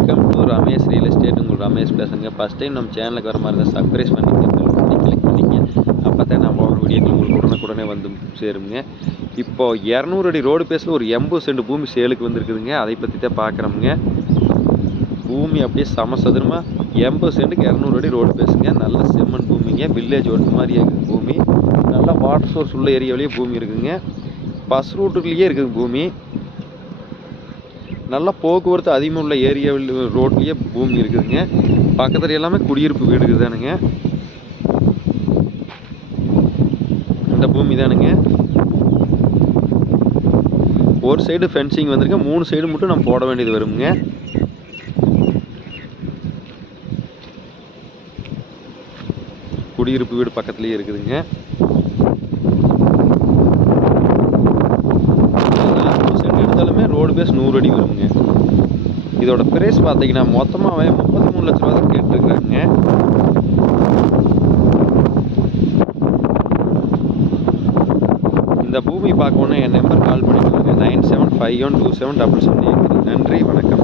Welcome to Ramesh real estate. உங்கள் ரமேஷ் பேசுங்க. First time நம்ம சேனலுக்கு வர மாதிரி இருந்தால் சப்ஸ்கிரைப் பண்ணி கிளிக் பண்ணிங்க. அப்போ தான் நம்ம ஒரு வீடியோக்கள் உங்களுக்கு உடனுக்குடனே வந்து சேருங்க. இப்போது 200 அடி ரோடு பேஸில் ஒரு 80 சென்ட் பூமி சேலுக்கு வந்துருக்குதுங்க. அதை பற்றி தான் பார்க்குறோமுங்க. பூமி அப்படியே சமசதுரமாக 80 சென்ட்டுக்கு 200 அடி ரோடு பேசுங்க. நல்ல செம்மண் பூமிங்க. வில்லேஜ் ஒட்டு மாதிரி இருக்குது பூமி. நல்லா வாட்டர் சோர்ஸ் உள்ள ஏரியாவிலேயே பூமி இருக்குதுங்க. பஸ் ரூட்டுக்குள்ளேயே இருக்குது பூமி. நல்லா போக்குவரத்து அதிகமாக உள்ள ஏரியாவில் ரோட்லேயே பூமி இருக்குதுங்க. பக்கத்தில் எல்லாமே குடியிருப்பு வீடு தானுங்க. இந்த பூமி தானுங்க. ஒரு சைடு ஃபென்சிங் வந்துருங்க. 3 சைடு மட்டும் நம்ம போட வேண்டியது வருங்க. குடியிருப்பு வீடு பக்கத்துலேயே இருக்குதுங்க. 40 சென்ட் எடுத்தாலுமே ரோடு பேஸ் 100 அடி வருங்க. இதோட பிரைஸ் பார்த்தீங்கன்னா மொத்தமாகவே 33 லட்ச ரூபா தான் கேட்டுருக்குறாங்க. இந்த பூமி பார்க்கணுன்னா என் நம்பர் கால் பண்ணிக்கோங்க. 97512777. நன்றி, வணக்கம்.